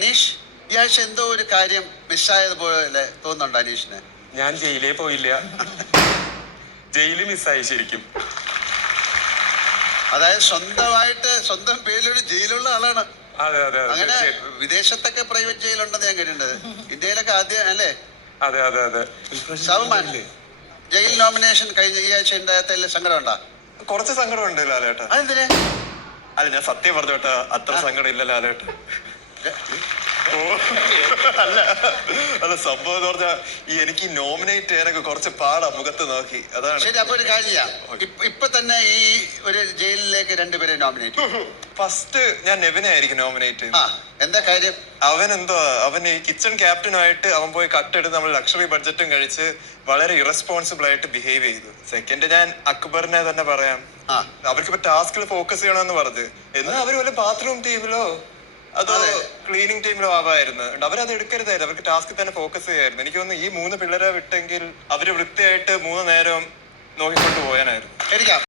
അനീഷ്, ഈ ആഴ്ച എന്തോ ഒരു കാര്യം മിസ്സായതുപോലെ തോന്നുന്നുണ്ട് അനീഷിന്. ഞാൻ ജയിലേ പോയില്ല. ജയില് മിസ്സായി ശരിക്കും. അതായത് സ്വന്തം പേരിലൊരു ജയിലുള്ള ആളാണ്. അതെ അതെ അങ്ങനെ വിദേശത്തൊക്കെ പ്രൈവറ്റ് ജയിലുണ്ടെന്ന് ഞാൻ കേട്ടിട്ടുണ്ട്. ഇന്ത്യയിലൊക്കെ ആദ്യം അല്ലേ? അതെ അതെ അതെ. സൗമാൻ, ജയിൽ നോമിനേഷൻ കഴിഞ്ഞ ഈ ആഴ്ച ഉണ്ടായതിൽ സങ്കടം ഉണ്ടാ? കുറച്ച് സങ്കടം ഉണ്ട് ലാലേട്ട. അതെന്തിനാ? അല്ല, ഞാൻ സത്യം പറഞ്ഞോട്ടാ, അത്ര സങ്കടം ഇല്ല ലാലേട്ട. അല്ല, സംഭവം എന്ന് പറഞ്ഞാ എനിക്ക് നോമിനേറ്റ് ചെയ്യാനൊക്കെ കുറച്ച് പാടാ, മുഖത്ത് നോക്കി. അതാണ്. ശരി, അപ്പൊ ഒരു കാര്യം ചെയ്യാം. ഇപ്പൊ തന്നെ ഈ ഒരു ജയിലിലേക്ക് രണ്ടുപേരെ നോമിനേറ്റ്. ഫസ്റ്റ് ഞാൻ നെവിനെ ആയിരിക്കും നോമിനേറ്റ് ചെയ്യുന്നത്. എന്താ കാര്യം? അവൻ ഈ കിച്ചൺ ക്യാപ്റ്റനായിട്ട് അവൻ പോയി കട്ടെടുത്ത് നമ്മൾ ലക്ഷറി ബഡ്ജറ്റും കഴിച്ച് വളരെ ഇറസ്പോൺസിബിൾ ആയിട്ട് ബിഹേവ് ചെയ്തു. സെക്കൻഡ് ഞാൻ അക്ബറിനെ തന്നെ പറയാം. അവർക്ക് ഇപ്പൊ ടാസ്കിൽ ഫോക്കസ് ചെയ്യണമെന്ന് പറഞ്ഞ്, എന്നാൽ അവര് വല്ല ബാത്റൂം ടീമിലോ അതോ ക്ലീനിങ് ടീമിലോ ആവായിരുന്നു. അവരത് എടുക്കരുതായിരുന്നു. അവർക്ക് ടാസ്കിൽ തന്നെ ഫോക്കസ് ചെയ്യായിരുന്നു. എനിക്ക് തോന്നുന്നു ഈ 3 പിള്ളേരെ വിട്ടെങ്കിൽ അവര് വൃത്തിയായിട്ട് 3 നേരം നോക്കിക്കൊണ്ട് പോയാനായിരുന്നു.